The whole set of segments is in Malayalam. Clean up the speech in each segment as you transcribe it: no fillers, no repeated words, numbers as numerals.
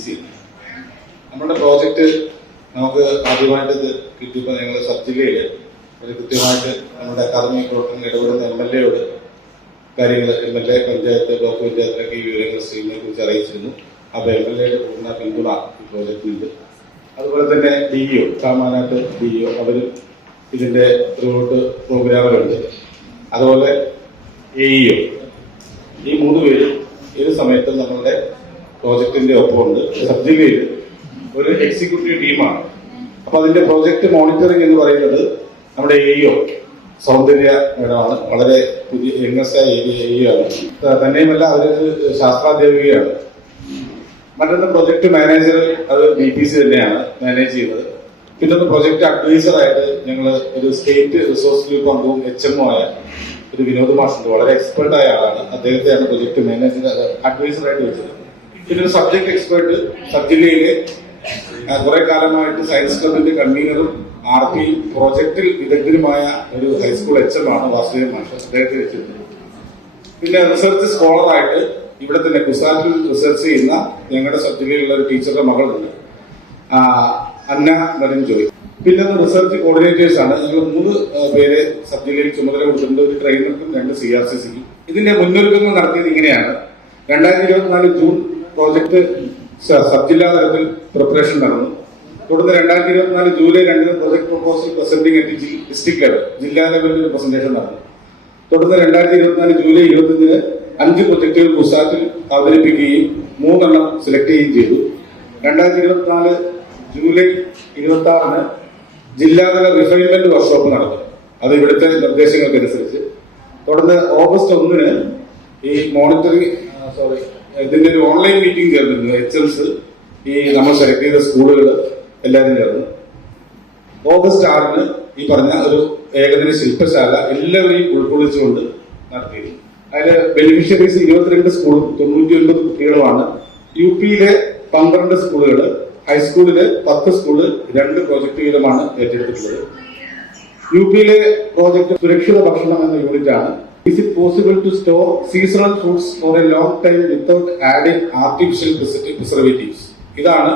BPC. നമ്മുടെ പ്രോജക്റ്റ് നമുക്ക് ആദ്യമായിട്ട് ഇത് കിട്ടിയപ്പോൾ ഞങ്ങൾ സബ് ജില്ലയിൽ ഒരു കൃത്യമായിട്ട് നമ്മുടെ അക്കാദമിക് പ്രവർത്തനം ഇടപെടുന്ന MLA കാര്യങ്ങൾ MLA പഞ്ചായത്ത് ബ്ലോക്ക് പഞ്ചായത്തിലൊക്കെ ഈ വിവരങ്ങൾ സ്കീമിനെ കുറിച്ച് അറിയിച്ചിരുന്നു. അപ്പോൾ MLA പൂർണ്ണ പിന്തുണ ഈ പ്രോജക്റ്റിനുണ്ട്. അതുപോലെ തന്നെ DEO സാമാനായിട്ട് DEO അവരും ഇതിന്റെ ത്രൂഔട്ട് പ്രോഗ്രാമുകളുണ്ട്. അതുപോലെ AEO ഈ 3 പേര് ഏത് സമയത്തും നമ്മളുടെ പ്രോജക്റ്റിന്റെ ഒപ്പമുണ്ട്. സബ് ജില്ലയിൽ ഒരു എക്സിക്യൂട്ടീവ് ടീമാണ്. അപ്പൊ അതിന്റെ പ്രോജക്ട് മോണിറ്ററിംഗ് എന്ന് പറയുന്നത് നമ്മുടെ AEO സൗന്ദര്യ മേഡമാണ്. വളരെ പുതിയ യങ്ങസ്റ്റ് AEO ആണ്. തന്നെയുമല്ല അവരൊരു ശാസ്ത്രാധ്യാപികയാണ്. മറ്റൊന്ന് പ്രൊജക്ട് മാനേജർ അത് BPC തന്നെയാണ് മാനേജ് ചെയ്യുന്നത്. പിന്നെ ഒന്ന് പ്രൊജക്ട് അഡ്വൈസറായിട്ട് ഞങ്ങൾ ഒരു സ്റ്റേറ്റ് റിസോഴ്സ് ഗ്രൂപ്പ് അംഗവും HMO ആയ ഒരു വിനോദ് മാഷുണ്ട്. വളരെ എക്സ്പെർട്ടായ ആളാണ്. അദ്ദേഹത്തെയാണ് പ്രൊജക്ട് മാനേജർ അഡ്വൈസറായിട്ട് വെച്ചത്. പിന്നെ ഒരു സബ്ജക്ട് എക്സ്പെർട്ട് സബ് ജില്ലയിലെ കുറെ കാലമായിട്ട് സയൻസ് ക്ലബിന്റെ കൺവീനറും RP പ്രോജക്റ്റിൽ വിദഗ്ധരുമായ ഒരു ഹൈസ്കൂൾ HM ആണ് വാസുദേവ മാഷ്. അദ്ദേഹത്തെ വെച്ചിട്ടുണ്ട്. പിന്നെ റിസർച്ച് സ്കോളറായിട്ട് ഇവിടെ തന്നെ കുസാറ്റിൽ റിസർച്ച് ചെയ്യുന്ന ഞങ്ങളുടെ സബ് ജില്ലയിലുള്ള ഒരു ടീച്ചറുടെ മകളുണ്ട്, അന്ന മരിൻ ജോയ്. പിന്നെ റിസർച്ച് കോർഡിനേറ്റേഴ്സ് ആണ്. ഞങ്ങൾ 3 പേരെ സബ് ജില്ലയിൽ ചുമതല കൊടുത്തിട്ടുണ്ട്. ഒരു ട്രെയിനർക്കും 2 CRCCക്കും. ഇതിന്റെ മുന്നൊരുക്കങ്ങൾ നടത്തിയത് ഇങ്ങനെയാണ്. 2024 ജൂൺ പ്രോജക്ട് സബ് ജില്ലാ തലത്തിൽ പ്രിപ്പറേഷൻ നടന്നു. തുടർന്ന് 2024 July 2 project proposal presenting at district level ജില്ലാ ലെവലിൽ ഒരു പ്രസന്റേഷൻ നടന്നു. തുടർന്ന് 2024 ജൂലൈ 25 5 പ്രൊജക്ടുകൾ കുസാറ്റിൽ അവതരിപ്പിക്കുകയും 3 എണ്ണം സെലക്ട് ചെയ്യുകയും ചെയ്തു. 2024 ജൂലൈ 26 ജില്ലാതല റിഫൈൻമെന്റ് വർക്ക്ഷോപ്പ് നടന്നു. അത് ഇവിടുത്തെ നിർദ്ദേശങ്ങൾക്കനുസരിച്ച്. തുടർന്ന് ഓഗസ്റ്റ് 1 ഈ മോണിറ്ററിംഗ് ഇതിന്റെ ഒരു ഓൺലൈൻ മീറ്റിംഗ് ചേർന്നിരുന്നു. HMs ഈ നമ്മൾ സെലക്ട് ചെയ്ത സ്കൂളുകൾ എല്ലാവരും ചേർന്ന്. ഓഗസ്റ്റ് 6 ഈ പറഞ്ഞ ഒരു ഏകദിന ശില്പശാല എല്ലാവരെയും ഉൾക്കൊള്ളിച്ചുകൊണ്ട് നടത്തിയിരുന്നു. അതിൽ ബെനിഫിഷ്യറീസ് 22 സ്കൂളും 99 കുട്ടികളുമാണ്. UPയിലെ 12 സ്കൂളുകൾ, ഹൈസ്കൂളിലെ 10 സ്കൂള് 2 പ്രോജക്ട് വീതമാണ് ഏറ്റെടുത്തിട്ടുള്ളത്. UPയിലെ പ്രോജക്ട് സുരക്ഷിത ഭക്ഷണം എന്ന യൂണിറ്റ് ആണ്. Is it possible to store seasonal foods for a long time without adding artificial preservatives? ഇതാണ്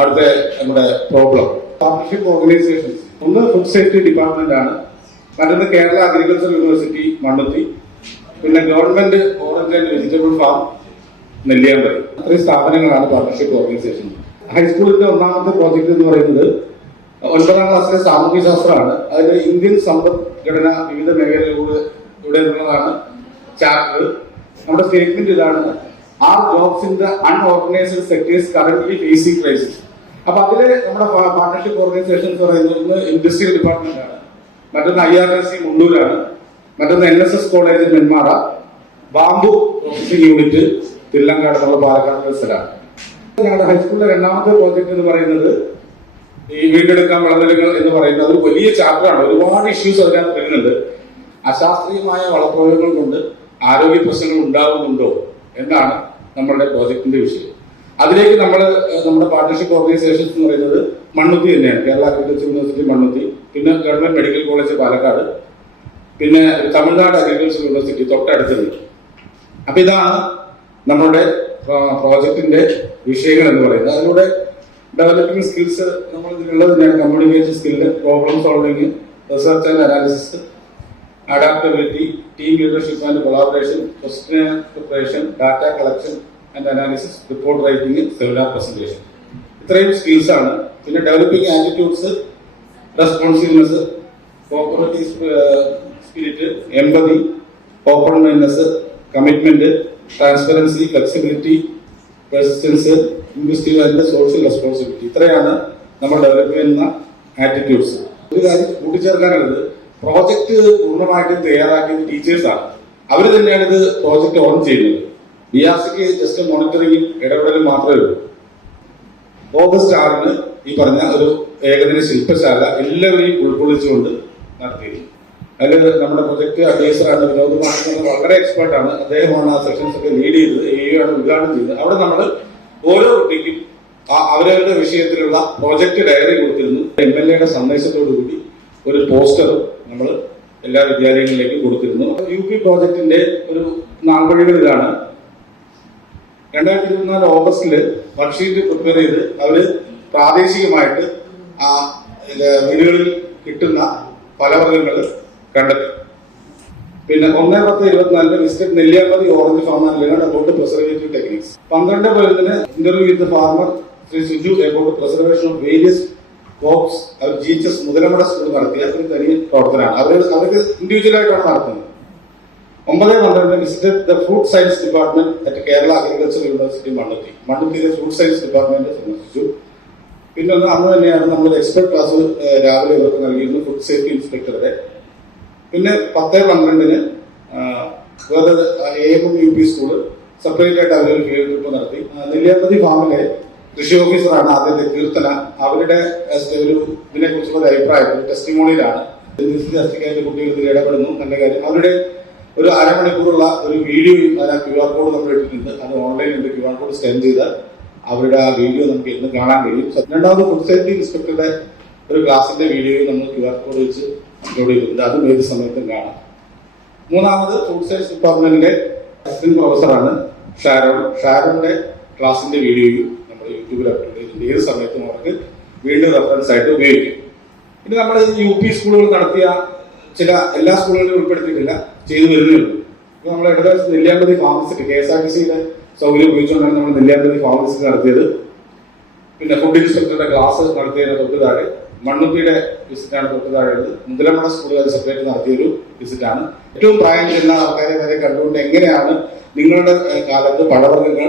അടുത്ത നമ്മുടെ പ്രോബ്ലം. പാർട്ണർഷിപ്പ് ഓർഗനൈസേഷൻസ് ഒന്ന് ഫുഡ് സേഫ്റ്റി ഡിപ്പാർട്ട്മെന്റ് ആണ്. മറ്റൊന്ന് കേരള അഗ്രികൾച്ചർ യൂണിവേഴ്സിറ്റി മണ്ണുത്തി, പിന്നെ government orange and vegetable farm Nelliyampathy. അത്രയും സ്ഥാപനങ്ങളാണ് പാർട്ണർഷിപ്പ് ഓർഗനൈസേഷൻ. ഹൈസ്കൂളിന്റെ 1ാമത്തെ പ്രോജക്ട് എന്ന് പറയുന്നത് 9ാം ക്ലാസ്സിലെ സാമൂഹ്യ ശാസ്ത്രമാണ്. അതിൽ ഇന്ത്യൻ സമ്പദ്ഘടന വിവിധ മേഖലകളിലൂടെ ഉള്ളതാണ് ചാപ്റ്റർ. നമ്മുടെ സ്റ്റേറ്റ്മെന്റ് ഇതാണ്: are jobs in the unorganised sectors currently facing crisis. അപ്പൊ അതില് നമ്മുടെ പാർട്ണർഷിപ്പ് ഓർഗനൈസേഷൻ എന്ന് പറയുന്നത് ഇൻഡസ്ട്രിയൽ ഡിപ്പാർട്ട്മെന്റ് ആണ്, മറ്റൊന്ന് IRSC മുണ്ടൂരാണ്, മറ്റൊന്ന് NSS college Nenmara, bamboo processing unit Thillankad എന്നുള്ള പാലക്കാട് സ്ഥലമാണ്. ഞങ്ങളുടെ ഹൈസ്കൂളിലെ 2ാമത്തെ പ്രോജക്ട് എന്ന് പറയുന്നത് ഈ വീണ്ടെടുക്കാൻ വളനിലങ്ങൾ എന്ന് പറയുന്നത് അതൊരു വലിയ ചാപ്റ്ററാണ്. ഒരുപാട് ഇഷ്യൂസ് അതിനകത്ത് വരുന്നുണ്ട്. അശാസ്ത്രീയമായ വളപ്രയോഗങ്ങൾ കൊണ്ട് ആരോഗ്യ പ്രശ്നങ്ങൾ ഉണ്ടാകുന്നുണ്ടോ എന്നാണ് നമ്മളുടെ പ്രോജക്ടിന്റെ വിഷയം. അതിലേക്ക് നമ്മുടെ പാർട്ണർഷിപ്പ് ഓർഗനൈസേഷൻസ് എന്ന് പറയുന്നത് മണ്ണുത്തി തന്നെയാണ്. കേരള അഗ്രികൾച്ചർ യൂണിവേഴ്സിറ്റി മണ്ണുത്തി, പിന്നെ ഗവൺമെന്റ് മെഡിക്കൽ കോളേജ് പാലക്കാട്, പിന്നെ തമിഴ്നാട് അഗ്രികൾച്ചർ യൂണിവേഴ്സിറ്റി തൊട്ടടുത്തുണ്ട്. അപ്പൊ ഇതാണ് നമ്മുടെ പ്രോജക്ടിന്റെ വിഷയങ്ങൾ എന്ന് പറയുന്നത്. അതിലൂടെ ഡെവലപ്പിംഗ് സ്കിൽസ് നമ്മൾ ഇതിലുള്ളത് തന്നെയാണ്. Communication skill, problem solving, research and analysis, adaptability, team leadership and collaboration, question preparation, data collection and analysis, report writing, seminar presentation. ഇത്രയും സ്കിൽസ് ആണ്. പിന്നെ developing attitudes, responsiveness, cooperative spirit, empathy, open mindedness, commitment, transparency, flexibility, persistence, inventive and social responsibility. ഇത്രയാണ് നമ്മൾ ഡെവലപ്പ് ചെയ്യുന്ന ആറ്റിറ്റ്യൂഡ്സ്. ഒരു കാര്യം കൂട്ടിച്ചേർക്കാനുള്ളത്, പ്രോജക്ട് പൂർണ്ണമായിട്ടും തയ്യാറാക്കിയത് ടീച്ചേഴ്സാണ്. അവർ തന്നെയാണ് ഇത് പ്രോജക്ട് ഓൺ ചെയ്യുന്നത്. BRCക്ക് ജസ്റ്റ് മോണിറ്ററിംഗ് ഇടപെടലും മാത്രമേ ഉള്ളൂ. ഓഗസ്റ്റ് 6 ഈ പറഞ്ഞ ഒരു ഏകദിന ശില്പശാല എല്ലാവരെയും ഉൾക്കൊള്ളിച്ചുകൊണ്ട് നടത്തിയിരുന്നു. അതിൽ നമ്മുടെ പ്രൊജക്ട് അഡ്വൈസറാണ് വിനോദ് മാഷ്, വളരെ എക്സ്പെർട്ടാണ്. അദ്ദേഹമാണ് ആ സെഷൻസ് ഒക്കെ ലീഡ് ചെയ്തത്. AEO ആണ് ഉദ്ഘാടനം ചെയ്തത്. അവിടെ നമ്മൾ ഓരോ കുട്ടിക്കും അവരവരുടെ വിഷയത്തിലുള്ള പ്രോജക്ട് ഡയറി കൊടുത്തിരുന്നു. MLAയുടെ സന്ദേശത്തോടു കൂടി ഒരു പോസ്റ്റർ നമ്മൾ എല്ലാ വിദ്യാലയങ്ങളിലേക്കും കൊടുത്തിരുന്നു. UP പ്രോജക്ടിന്റെ ഒരു നാൾവഴികൾ ഇതാണ്. 2024 ഓഗസ്റ്റില് വർക്ക്ഷീറ്റ് പ്രിപ്പയർ ചെയ്ത് അവര് പ്രാദേശികമായിട്ട് ആ വീടുകളിൽ കിട്ടുന്ന ഫലവർഗ്ഗങ്ങൾ കണ്ടെത്തി. പിന്നെ 1/10/24 visit Nelliyampathy orange farm and learn about preservative techniques. 12/11 interview with farmer Shri Suju about preservation of various crops. അവർ GHS മുതലമട സ്കൂൾ നടത്തിയ ഒരു തനി പ്രവർത്തനമാണ്. അവർക്ക് ഇൻഡിവിജ്വലായിട്ടാണ് നടത്തുന്നത്. 9/12 visit the fruit science department at Kerala agriculture university Mannuthy. മണ്ണുത്തിയിലെ ഫ്രൂട്ട് സയൻസ് ഡിപ്പാർട്ട്മെന്റ് സന്ദർശിച്ചു. പിന്നെ അന്ന് തന്നെയാണ് നമ്മൾ എക്സ്പെർട്ട് ക്ലാസ് രാവിലെ ഇവർക്ക് നൽകിയിരുന്നു, ഫുഡ് സേഫ്റ്റി ഇൻസ്പെക്ടറുടെ. പിന്നെ 10/12 വേറെ AMM UP സ്കൂള് സെപ്പറേറ്റ് ആയിട്ട് അവരൊരു ഫീൽഡ് ട്രിപ്പ് നടത്തി. നെല്ലിയാമ്പതി ഫാമിലെ കൃഷി ഓഫീസറാണ് ആദ്യത്തെ കീർത്തന. അവരുടെ ഒരു ഇതിനെ കുറിച്ചുള്ള അഭിപ്രായം ടെസ്റ്റിമോണിയിലാണ്. കുട്ടികൾ ഇതിൽ ഇടപെടുന്നു, നല്ല കാര്യം. അവരുടെ ഒരു അരമണിക്കൂറുള്ള ഒരു വീഡിയോയും അതിന് QR കോഡ് നമ്മൾ ഇട്ടിട്ടുണ്ട്. അത് ഓൺലൈനിലുണ്ട്. QR കോഡ് സ്കാൻ ചെയ്താൽ അവരുടെ ആ വീഡിയോ നമുക്ക് ഇന്ന് കാണാൻ കഴിയും. രണ്ടാമത് ഫുഡ് സേഫ്റ്റി ഇൻസ്പെക്ടറുടെ ഒരു ക്ലാസിന്റെ വീഡിയോയും നമ്മൾ QR കോഡ് വെച്ച് അപ്ലോഡ് ചെയ്തിട്ടുണ്ട്. അതും ഏത് സമയത്തും കാണാം. മൂന്നാമത് ഫുഡ് സയൻസ് ഡിപ്പാർട്ട്മെന്റിലെ അസിസ്റ്റന്റ് പ്രൊഫസറാണ് ഷാരോണിന്റെ ക്ലാസിന്റെ വീഡിയോയും നമ്മൾ യൂട്യൂബിൽ അപ്ലോഡ് ചെയ്തിട്ടുണ്ട്. ഏത് സമയത്തും അവർക്ക് വീണ്ടും റെഫറൻസ് ആയിട്ട് ഉപയോഗിക്കും. ഇനി നമ്മൾ UP സ്കൂളുകൾ നടത്തിയ ചില എല്ലാ സ്കൂളുകളിലും ഉൾപ്പെടുത്തിയിട്ടില്ല, ചെയ്തു വരുന്നുള്ളൂ. ഇപ്പൊ നമ്മൾ ഇടതുവശത്ത് നെല്ലിയാമ്പതി ഫാർമസിസ്റ്റ് KSRTCയുടെ സൗകര്യം ഉപയോഗിച്ചുകൊണ്ടാണ് നമ്മൾ നെല്ലിയാമ്പതി ഫാർമസിസ്റ്റ് നടത്തിയത്. പിന്നെ ഫുഡ് ഇൻസ്പെക്ടറുടെ ക്ലാസ് നടത്തിയതിന് തൊട്ട് താഴെ മണ്ണുത്തിയുടെ വിസിറ്റാണ് തൊട്ട് താഴെയുള്ളത്. മുതലമട സ്കൂളുകാർ സെപ്പറേറ്റ് നടത്തിയൊരു വിസിറ്റാണ്. ഏറ്റവും പ്രായം ചെന്ന ആൾക്കാരെ വരെ കണ്ടുകൊണ്ട് എങ്ങനെയാണ് നിങ്ങളുടെ കാലത്ത് പഴവർഗ്ഗങ്ങൾ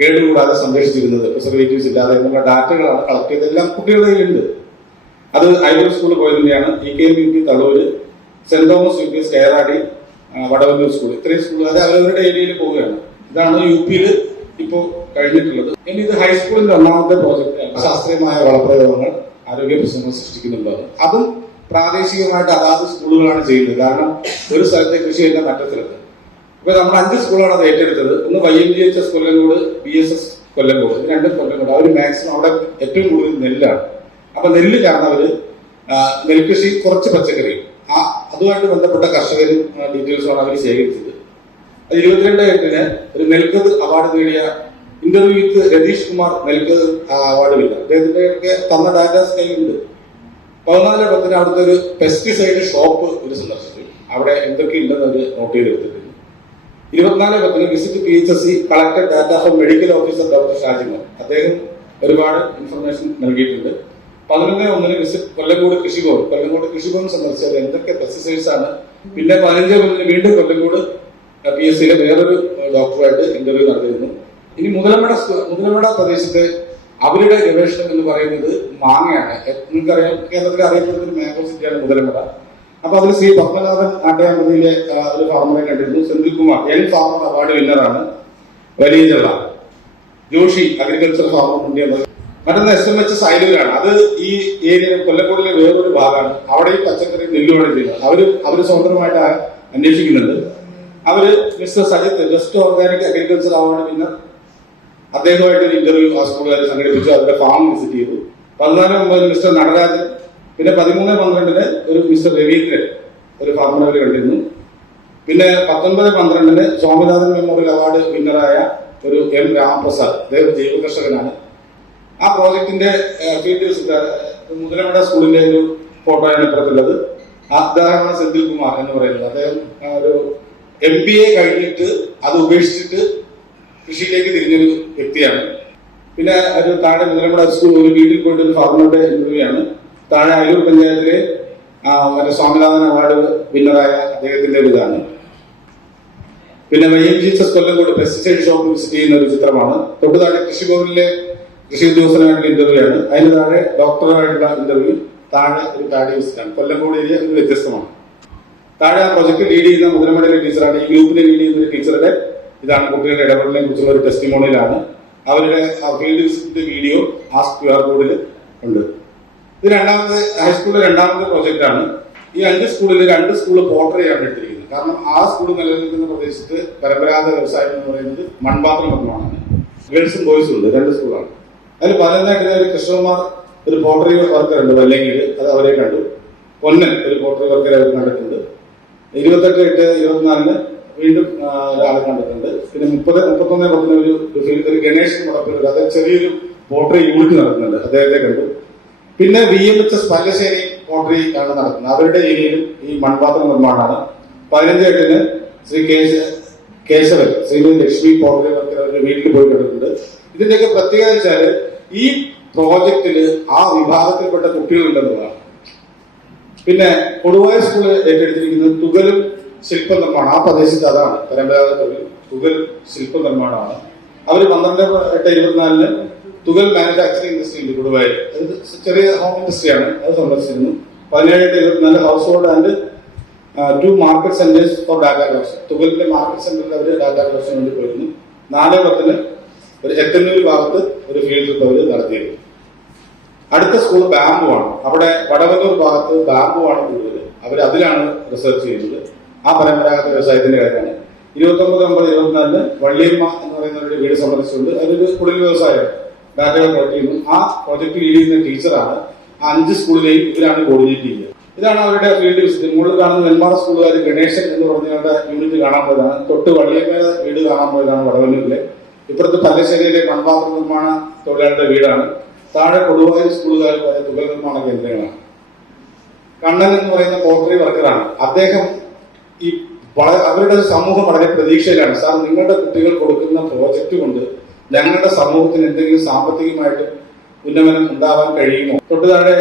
കേടുകൂടാതെ സംരക്ഷിച്ചിരുന്നത്, പ്രിസർവേറ്റീവ്സ് ഇല്ലാതെ എന്നുള്ള ഡാറ്റകളാണ് കളക്ട് ചെയ്ത് എല്ലാം കുട്ടികളുടെ കയ്യിലുണ്ട്. അത് ഐലൂർ സ്കൂളിൽ പോയതിന്റെയാണ്. EKM UP Thallur, saint Thomas UPS Kayaradi, Vadavannur school, ഇത്രയും സ്കൂളുകാർ അവരവരുടെ ഏരിയയിൽ പോവുകയാണ്. ഇതാണ് UPയിൽ ഇപ്പോൾ കഴിഞ്ഞിട്ടുള്ളത്. ഇനി ഇത് ഹൈസ്കൂളിന്റെ ഒന്നാമത്തെ പ്രോജക്റ്റ് ശാസ്ത്രീയമായ വളപ്രയോഗങ്ങൾ ആരോഗ്യ പ്രശ്നങ്ങൾ സൃഷ്ടിക്കുന്നുള്ളത്. അതും പ്രാദേശികമായിട്ട് അതാത് സ്കൂളുകളാണ് ചെയ്യുന്നത്. കാരണം ഒരു സ്ഥലത്തെ കൃഷി ചെയ്യുന്ന മറ്റു സ്ഥലത്ത്. ഇപ്പൊ നമ്മൾ 5 സ്കൂളാണ് അത് ഏറ്റെടുത്തത്. ഒന്ന് YMGHS കൊല്ലങ്കോട്, BSS കൊല്ലങ്കോട്, ഇത് രണ്ടും കൊല്ലങ്കോട്. അവർ മാക്സിമം അവിടെ ഏറ്റവും കൂടുതൽ നെല്ലാണ്. അപ്പൊ നെല്ല് കാരണം അവര് നെൽകൃഷി, കുറച്ച് പച്ചക്കറി, അതുമായിട്ട് ബന്ധപ്പെട്ട കർഷകരും ഡീറ്റെയിൽസുമാണ് അവർ ശേഖരിച്ചത്. 22/8 ഒരു നെൽക്കത് അവാർഡ് നേടിയ ഇന്റർവ്യൂ വിത്ത് രതീഷ് കുമാർ നെൽക്കത് അവാർഡ് വില്ല. അദ്ദേഹത്തിന്റെ ഒക്കെ തന്ന ഡാറ്റാസ് കയ്യിലുണ്ട്. 14/10 അവിടുത്തെ ഒരു പെസ്റ്റിസൈഡ് ഷോപ്പ് ഒരു സന്ദർശിച്ചു. അവിടെ എന്തൊക്കെ ഉണ്ടെന്ന് അവർ നോട്ട് ചെയ്തെടുത്തിട്ടുണ്ട്. 24/10 visit PHSC collected data from medical officer doctor Shajimon. അദ്ദേഹം ഒരുപാട് ഇൻഫർമേഷൻ നൽകിയിട്ടുണ്ട്. 11/1 വിസിറ്റ് കൊല്ലങ്കോട് കൃഷിഭവൻ. കൊല്ലങ്കോട് കൃഷിഭവൻ സന്ദർശിച്ചത് എന്തൊക്കെ പെസ്റ്റിസൈഡ്സ് ആണ്. പിന്നെ 15/1 വീണ്ടും കൊല്ലങ്കോട് PSCയിലെ വേറൊരു ഡോക്ടറുമായിട്ട് ഇന്റർവ്യൂ നടത്തിയിരുന്നു. ഇനി മുതലമട പ്രദേശത്ത് അവരുടെ ഗവേഷണം എന്ന് പറയുന്നത് മാങ്ങയാണ്. നിങ്ങൾക്കറിയാം, കേരളത്തിലെ അറിയപ്പെടുന്ന ഒരു മാംഗോ സിറ്റിയാണ് മുതലമട. അപ്പൊ അതിൽ ശ്രീ പത്മനാഭൻ ആട്ടയാമ്പതിയിലെ ഒരു ഫാർമറെ കണ്ടിരുന്നു. സെന്തിൽകുമാർ യങ് ഫാർമർ അവാർഡ് വിന്നറാണ്. വലിയ ചെള്ള ജോഷി അഗ്രികൾച്ചർ ഫാർമർ ഇന്ത്യ. മറ്റൊന്ന് SMHS അയലൂരാണ്. അത് ഈ ഏരിയ കൊല്ലക്കോടിലെ വേറൊരു ഭാഗമാണ്. അവിടെ ഈ പച്ചക്കറി നെല്ലുമാണ് ചെയ്യുന്നത്. അവര് സ്വതന്ത്രമായിട്ട് അന്വേഷിക്കുന്നുണ്ട്. അവര് mister Sajith just organic agriculture award winner, അദ്ദേഹമായിട്ട് ഒരു ഇന്റർവ്യൂ ആ സ്കൂളുകാർ സംഘടിപ്പിച്ചു. അവരുടെ ഫാം വിസിറ്റ് ചെയ്തു. 14/9 മിസ്റ്റർ നടരാജൻ. പിന്നെ 13/12 ഒരു മിസ്റ്റർ രവീന്ദ്രൻ, ഒരു ഫാർമർ അവർ കണ്ടിരുന്നു. പിന്നെ 19/12 സ്വാമിനാഥൻ മെമ്മോറിയൽ അവാർഡ് വിന്നറായ ഒരു M രാമപ്രസാദ്, അദ്ദേഹം ജൈവ കർഷകനാണ്. ആ പ്രോജക്ടിന്റെ ഫീൽഡ് വിസിറ്റ് മുതലമട സ്കൂളിന്റെ ഒരു ഫോട്ടോയാണ് ഇപ്പുറത്തുള്ളത്. അദ്ദേഹമാണ് സെന്തിൽകുമാർ എന്ന് പറയുന്നത്. അദ്ദേഹം ഒരു MBA കഴിഞ്ഞിട്ട് അത് ഉപേക്ഷിച്ചിട്ട് കൃഷിയിലേക്ക് തിരിഞ്ഞൊരു വ്യക്തിയാണ്. പിന്നെ ഒരു താഴെ മുതലമട സ്കൂൾ ഒരു വീട്ടിൽ പോയിട്ട് ഒരു ഫാർമറുടെ ഇന്റർവ്യൂ ആണ്. താഴെ അയലൂർ പഞ്ചായത്തിലെ സ്വാമിനാഥൻ അവാർഡ് വിന്നറായ അദ്ദേഹത്തിന്റെ ഒരു ഇതാണ്. പിന്നെ YMGHS Kollengode pesticide shop visit ചെയ്യുന്ന ഒരു ചിത്രമാണ്. തൊട്ട് താഴെ കൃഷിഭവനിലെ കൃഷി ഉദ്യോഗസ്ഥനായിട്ടുള്ള ഇന്റർവ്യൂ ആണ്. അതിന് താഴെ ഡോക്ടറുമായിട്ടുള്ള ഇന്റർവ്യൂ, താഴെ ഒരു കാർഡിയോ വിസിറ്റാണ്. കൊല്ലങ്കോട് ഏരിയ ഒരു വ്യത്യസ്തമാണ്. താഴെ ആ പ്രൊജക്ട് ലീഡ് ചെയ്യുന്ന മുതലമടയിലെ ടീച്ചറാണ്. ഈ ഗ്രൂപ്പിനെ ലീഡ് ചെയ്യുന്ന ടീച്ചറുടെ ഇതാണ്. കുട്ടികളുടെ ഇടപെടലിനെ കുറിച്ചുള്ള ഒരു ടെസ്റ്റിമോണിയിലാണ്. അവരുടെ ഫീൽഡ് വിസിറ്റ് വീഡിയോ ആ QR കോഡിൽ ഉണ്ട്. ഇത് ഹൈസ്കൂളിലെ രണ്ടാമത്തെ പ്രോജക്റ്റ് ആണ്. ഈ 5 സ്കൂളിൽ 2 സ്കൂള് പോട്ടറിയാണ് എടുത്തിരിക്കുന്നത്. കാരണം ആ സ്കൂൾ നിലനിൽക്കുന്ന പ്രദേശത്ത് പരമ്പരാഗത വ്യവസായം എന്ന് പറയുന്നത് മൺപാത്ര നിർമ്മാണമാണ്. ഗേൾസും ബോയ്സും ഉണ്ട്, 2 സ്കൂളാണ്. അതിൽ 14 കൃഷ്ണകുമാർ ഒരു പോട്ടറി വർക്കർ ഉണ്ട് വല്ലെങ്കിൽ, അത് അവരെ കണ്ടു. പൊന്നൻ ഒരു പോട്ടറി വർക്കർ അവർ കണ്ടിട്ടുണ്ട്. 28/8/24 വീണ്ടും ഒരാളെ കണ്ടിട്ടുണ്ട്. പിന്നെ 31 ഒരു ഗണേഷ് മുടപ്പിൽ അത് ചെറിയൊരു പോട്ടറി യൂണിറ്റ് നടത്തുന്നുണ്ട്, അദ്ദേഹത്തെ കണ്ടു. പിന്നെ VMHS പല്ലശ്ശേരി പോട്ടറി ആണ് നടത്തുന്നത്. അവരുടെ ഏരിയയിലും ഈ മൺപാത്ര നിർമ്മാണമാണ്. 15-8 ശ്രീ കേശവൻ ശ്രീമതി ലക്ഷ്മി പോട്ടറി അവരുടെ വീട്ടിൽ പോയി കണ്ടിട്ടുണ്ട്. ഇതിന്റെയൊക്കെ പ്രത്യേകത വെച്ചാൽ ഈ പ്രോജക്റ്റില് ആ വിഭാഗത്തിൽപ്പെട്ട കുട്ടികളുണ്ടെന്നുള്ളതാണ്. പിന്നെ കൊടുവായൂർ സ്കൂളിൽ ഏറ്റെടുത്തിരിക്കുന്നത് തുകലും ശില്പ നിർമ്മാണം. ആ പ്രദേശത്ത് അതാണ് പരമ്പരാഗത തൊഴിൽ, തുകൽ ശില്പ നിർമ്മാണമാണ്. അവർ 12/8/24 തുകൽ മാനുഫാക്ചറിംഗ് ഇൻഡസ്ട്രി ഉണ്ട് കൊടുവായൂർ. അത് ചെറിയ ഹോം ഇൻഡസ്ട്രിയാണ്, അത് സന്ദർശിച്ചിരുന്നു. 17/8/24 household and 2 market centres for data collection. തുകലിന്റെ മാർക്കറ്റ് സെന്ററിൽ അവർ ഡാറ്റ കളക്ഷൻ വേണ്ടി പോയിരുന്നു. 4/10 ഒരു എത്തന്നൂർ ഭാഗത്ത് ഒരു ഫീൽഡ് ട്രിപ്പ് അവർ നടത്തിയിരുന്നു. അടുത്ത സ്കൂൾ ബാംബു ആണ്. അവിടെ വടവന്നൂർ ഭാഗത്ത് ബാംബു ആണ് കൂടുതൽ. അവർ അതിലാണ് റിസർച്ച് ചെയ്യുന്നത്. ആ പരമ്പരാഗത വ്യവസായത്തിന്റെ കാര്യമാണ്. 29/9/24 വള്ളിയമ്മ എന്ന് പറയുന്നവരുടെ വീട് സന്ദർശിച്ചുകൊണ്ട് അതൊരു കുടിൽ വ്യവസായമാണ്, ഡാറ്റകൾ കളക്ട് ചെയ്യുന്നു. ആ പ്രോജക്ട് ലീഡ് ചെയ്യുന്ന ടീച്ചറാണ്. ആ 5 സ്കൂളിലെയും ഇവരാണ് കോർഡിനേറ്റ് ചെയ്യുക. ഇതാണ് അവരുടെ ഫീൽഡ് വിസിറ്റ്. മുകളിൽ കാണുന്ന നെന്മാറ സ്കൂളുകാർ ഗണേശൻ എന്ന് പറഞ്ഞവരുടെ യൂണിറ്റ് കാണാൻ പോയതാണ്. തൊട്ട് വള്ളിയമ്മയുടെ വീട് കാണാൻ പോയതാണ് വടവന്നൂരിലെ. ഇപ്പുറത്ത് പല്ലശ്ശേരിയിലെ മൺപാത്ര നിർമ്മാണ തൊഴിലാളിയുടെ വീടാണ്. താഴെ കൊടുവായൂർ സ്കൂളുകാർ പോയ തുകൽ നിർമ്മാണ കേന്ദ്രങ്ങളാണ്. കണ്ണൻ എന്ന് പറയുന്ന പോട്ടറി വർക്കറാണ്. അദ്ദേഹം ഈ അവരുടെ സമൂഹം വളരെ പ്രതീക്ഷയിലാണ്. സാർ, നിങ്ങളുടെ കുട്ടികൾ കൊടുക്കുന്ന പ്രോജക്റ്റ് കൊണ്ട് ഞങ്ങളുടെ സമൂഹത്തിന് എന്തെങ്കിലും സാമ്പത്തികമായിട്ട് ഉന്നമനം ഉണ്ടാവാൻ കഴിയുമോ? തൊട്ട് താഴെ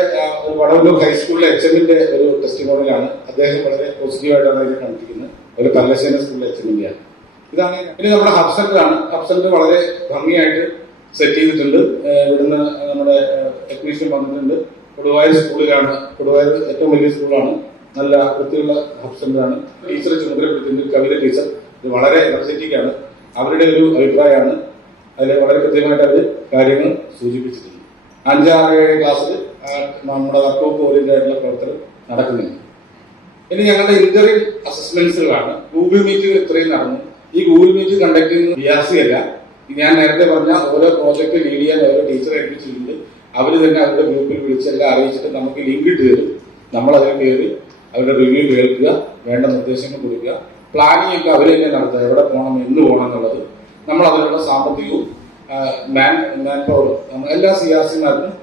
വടവന്നൂർ ഹൈസ്കൂളിലെ HMന്റെ ഒരു ടെസ്റ്റിമോണിയാണ്. അദ്ദേഹം വളരെ പോസിറ്റീവായിട്ടാണ് ഇതിനെ കണ്ടിരിക്കുന്നത്. ഒരു പല്ലശ്ശേരി സ്കൂളിലെ HMന്റെയാണ്. ഇതാണ്. പിന്നെ നമ്മുടെ ഹബ് സെന്ററാണ്. ഹബ് സെന്റർ വളരെ ഭംഗിയായിട്ട് സെറ്റ് ചെയ്തിട്ടുണ്ട്. ഇവിടുന്ന് നമ്മുടെ ടെക്നീഷ്യൻ വന്നിട്ടുണ്ട്. കൊടുവായൂർ സ്കൂളിലാണ്. കൊടുവായൂർ ഏറ്റവും വലിയ സ്കൂളാണ്. നല്ല വൃത്തിയുള്ള ഹബ് സെന്ററാണ്. ടീച്ചറെ ചുമതലപ്പെടുത്തിയിട്ടുണ്ട്, കവിത ടീച്ചർ. ഇത് വളരെ എനർജറ്റിക് ആണ്. അവരുടെ ഒരു അഭിപ്രായമാണ്. അതിൽ വളരെ കൃത്യമായിട്ട് അവർ കാര്യങ്ങൾ സൂചിപ്പിച്ചിട്ടുണ്ട്. 5, 6, 7 ക്ലാസ്സിൽ നമ്മുടെ വർക്കൗട്ട് ഓറിയന്റഡ് ആയിട്ടുള്ള പ്രവർത്തനം നടക്കുന്നുണ്ട്. ഇനി ഞങ്ങളുടെ ഇന്റർവ്യൂ അസസ്മെന്റ്സുകളാണ്. ഗൂഗിൾ മീറ്റുകൾ ഇത്രയും നടന്നു. ഈ ഗൂഗിൾ മീറ്റ് കണ്ടക്ട് ചെയ്യുന്നത് BRC അല്ല. ഞാൻ നേരത്തെ പറഞ്ഞ ഓരോ പ്രോജക്റ്റ് ലീഡ് ചെയ്യാൻ ഓരോ ടീച്ചറെ ഏൽപ്പിച്ചിട്ടുണ്ട്. അവർ തന്നെ അവരുടെ ഗ്രൂപ്പിൽ വിളിച്ചെല്ലാം അറിയിച്ചിട്ട് നമുക്ക് ലിങ്ക് ഇട്ട് തരും. നമ്മൾ അതിൽ കയറി അവരുടെ റിവ്യൂ കേൾക്കുക, വേണ്ട നിർദ്ദേശങ്ങൾ കൊടുക്കുക. പ്ലാനിങ് ഒക്കെ അവർ തന്നെ നടത്തുക, എവിടെ പോകണം, എന്ന് പോകണം എന്നുള്ളത്. നമ്മൾ അതിനുള്ള സാമ്പത്തികവും മാൻ പവറും എല്ലാ CRCമാർക്കും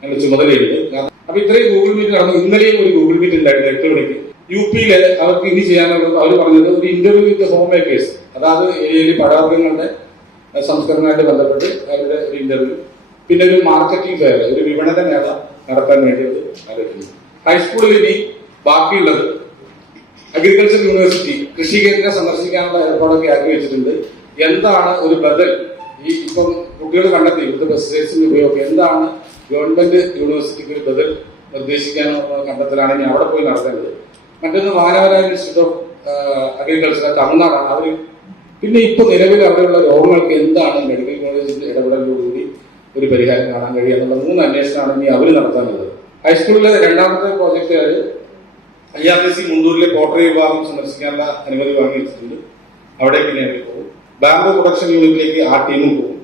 ഞങ്ങൾ ചുമതലയുണ്ട്. അപ്പൊ ഇത്രയും ഗൂഗിൾ മീറ്റ് നടന്നു. ഇന്നലെയും ഒരു ഗൂഗിൾ മീറ്റ് ഉണ്ടായിരുന്നു 8 മണിക്ക്. UPയിൽ അവർക്ക് ഇനി ചെയ്യാനുള്ളത് അവർ പറഞ്ഞത് ഒരു ഇന്റർവ്യൂ വിത്ത് ഹോം മേക്കേഴ്സ്, അതായത് ഏരിയയിൽ പഴവർഗ്ഗങ്ങളുടെ സംസ്കരണമായിട്ട് ബന്ധപ്പെട്ട് അവരുടെ ഒരു ഇന്റർവ്യൂ. പിന്നെ ഒരു മാർക്കറ്റിംഗ് ഫെയർ, ഒരു വിപണന മേള നടത്താൻ വേണ്ടി അത് ആലോചിക്കുന്നു. ഹൈസ്കൂളിൽ ഇനി ബാക്കിയുള്ളത് അഗ്രികൾച്ചർ യൂണിവേഴ്സിറ്റി കൃഷി കേന്ദ്രം സന്ദർശിക്കാനുള്ള ഏർപ്പാടൊക്കെ ആക്കി വെച്ചിട്ടുണ്ട്. എന്താണ് ഒരു ബദൽ? ഈ ഇപ്പം കുട്ടികൾ കണ്ടെത്തി ഇവിടുത്തെ പെസ്റ്റിസൈഡ്സിന്റെ ഉപയോഗം എന്താണ് ഗവൺമെന്റ് യൂണിവേഴ്സിറ്റിക്ക് ഒരു ബദൽ നിർദ്ദേശിക്കാനോ കണ്ടെത്തലാണ് ഇനി അവിടെ പോയി നടത്തേണ്ടത്. മറ്റൊന്ന് മാനവരായ ഇൻസ്റ്റിറ്റ്യൂട്ട് ഓഫ് അഗ്രികൾച്ചർ തമിഴ്നാടാണ്. അവർ പിന്നെ ഇപ്പൊ നിലവിൽ അവിടെയുള്ള രോഗങ്ങൾക്ക് എന്താണ് മെഡിക്കൽ കോളേജിന്റെ ഇടപെടലോടുകൂടി ഒരു പരിഹാരം കാണാൻ കഴിയുക എന്നുള്ള 3 അന്വേഷണമാണ് ഇനി അവർ നടത്താനുള്ളത്. ഹൈസ്കൂളിലെ 2ാമത്തെ പ്രോജക്റ്റ് IRPC മുണ്ടൂരിലെ പോട്ടറി വിഭാഗം സന്ദർശിക്കാനുള്ള അനുമതി വാങ്ങി വെച്ചിട്ടുണ്ട്. അവിടെ പിന്നെ അവർ പോകും. ബാംബു പ്രൊഡക്ഷൻ യൂണിറ്റിലേക്ക് ആ ടീമും പോകും.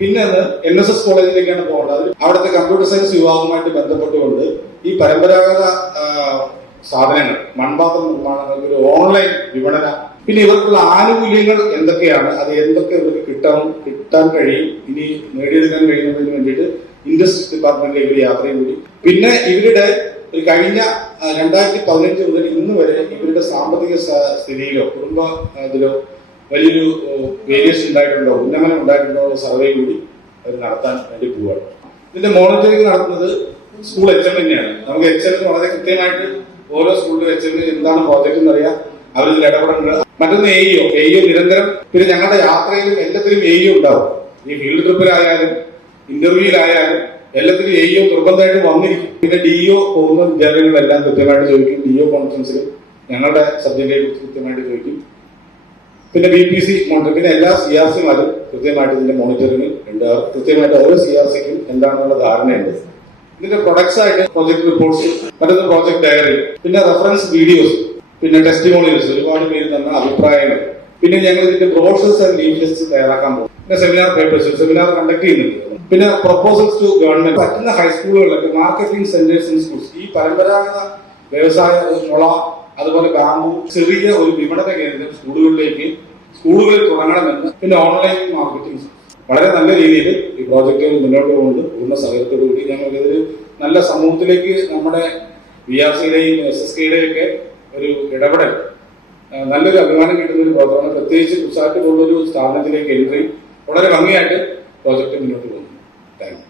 പിന്നെ അത് NSS കോളേജിലേക്കാണ് പോകേണ്ടത്. അവിടുത്തെ കമ്പ്യൂട്ടർ സയൻസ് വിഭാഗവുമായിട്ട് ബന്ധപ്പെട്ടുകൊണ്ട് ഈ പരമ്പരാഗത സാധനങ്ങൾ, മൺപാത്ര നിർമ്മാണങ്ങൾക്ക് ഒരു ഓൺലൈൻ വിപണന, പിന്നെ ഇവർക്കുള്ള ആനുകൂല്യങ്ങൾ എന്തൊക്കെയാണ്, അത് എന്തൊക്കെ ഇവർക്ക് കിട്ടാൻ കഴിയും, ഇനി നേടിയെടുക്കാൻ കഴിയുന്നതിന് വേണ്ടിയിട്ട് ഇൻഡസ്ട്രി ഡിപ്പാർട്ട്മെന്റിലേക്ക് ഒരു യാത്രയും കൂടി. പിന്നെ ഇവരുടെ ഒരു കഴിഞ്ഞ 2015 മുതൽ ഇന്ന് വരെ ഇവരുടെ സാമ്പത്തിക സ്ഥിതിയിലോ കുടുംബ ഇതിലോ വലിയൊരു വേരിയേഷൻ ഉണ്ടായിട്ടുണ്ടോ, ഉന്നമനം ഉണ്ടായിട്ടുണ്ടോ ഉള്ള സർവേ കൂടി അവർ നടത്താൻ വേണ്ടി പോവുകയാണ്. ഇതിന്റെ മോണിറ്ററിംഗ് നടത്തുന്നത് സ്കൂൾ HM തന്നെയാണ്. നമുക്ക് HM വളരെ കൃത്യമായിട്ട് ഓരോ സ്കൂളിലും HM എന്താണ് പ്രോജക്റ്റ് എന്നറിയാം. അവരിതിൽ ഇടപെടേണ്ടത്. മറ്റൊന്ന് AEO നിരന്തരം. പിന്നെ ഞങ്ങളുടെ യാത്രയിലും എല്ലാത്തിലും AEO ഉണ്ടാവും. ഈ ഫീൽഡ് ട്രിപ്പിലായാലും ഇന്റർവ്യൂവിലായാലും എല്ലാത്തിലും AEO നിർബന്ധമായിട്ട് വന്നിരിക്കും. പിന്നെ DO പോകുന്ന വിദ്യാലയങ്ങളെല്ലാം കൃത്യമായിട്ട് ചോദിക്കും. DO കോൺഫറൻസിൽ ഞങ്ങളുടെ സബ്ജക്റ്റിനെ കുറിച്ച് കൃത്യമായിട്ട് ചോദിക്കും. പിന്നെ BPC മോണിറ്റർ, പിന്നെ എല്ലാ CRCമാരും കൃത്യമായിട്ട് ഇതിന്റെ മോണിറ്ററിംഗ് ഉണ്ട്. കൃത്യമായിട്ട് ഓരോ CRCക്കും എന്താണെന്നുള്ള ധാരണയുണ്ട്. ഇതിന്റെ പ്രൊഡക്ട്സ് ആയിട്ട് പ്രോജക്ട് റിപ്പോർട്ട്സ്, മറ്റൊന്ന് പ്രോജക്ട് ഡയറി, പിന്നെ റെഫറൻസ് വീഡിയോസ്, പിന്നെ ടെസ്റ്റിമോണിയൽസ്, ഒരുപാട് പേര് തന്ന അഭിപ്രായങ്ങൾ. പിന്നെ ഞങ്ങൾ ഇതിന്റെ ബ്രോഷേഴ്സ് ആൻഡ് ലീഫ്ലെറ്റ്സ് തയ്യാറാക്കാൻ പോകും. പിന്നെ സെമിനാർ പേപ്പേഴ്സ്, സെമിനാർ കണ്ടക്ട് ചെയ്യുന്നുണ്ട്. പിന്നെ പ്രൊപ്പോസൽസ് ടു ഗവൺമെന്റ്. പറ്റുന്ന ഹൈസ്കൂളുകളിലൊക്കെ മാർക്കറ്റിംഗ് സെന്റേഴ്സ് ഇൻ സ്കൂൾസ് ഈ പരമ്പരാഗത വ്യവസായ മുള അതുപോലെ ബാംബു ചെറിയ ഒരു വിപണന കേന്ദ്രം സ്കൂളുകളിൽ തുടങ്ങണമെന്ന്, പിന്നെ ഓൺലൈൻ മാർക്കറ്റിംഗ് വളരെ നല്ല രീതിയിൽ ഈ പ്രോജക്റ്റുകൾ മുന്നോട്ട് പോകുന്നുണ്ട്. പൂർണ്ണ സഹകരണത്തോടുകൂടി ഞങ്ങൾ ഇതൊരു നല്ല സമൂഹത്തിലേക്ക് നമ്മുടെ BRCയുടെയും SSKയുടെയും ഒക്കെ ഒരു ഇടപെടൽ നല്ലൊരു അഭിമാനം കിട്ടുന്ന ഒരു പ്രോജക്റ്റാണ്. പ്രത്യേകിച്ച് കുസാറ്റ് പോലുള്ളൊരു സ്ഥാപനത്തിലേക്ക് എൻട്രി വളരെ ഭംഗിയായിട്ട് പ്രോജക്റ്റ് മുന്നോട്ട് പോകുന്നു. Thank you.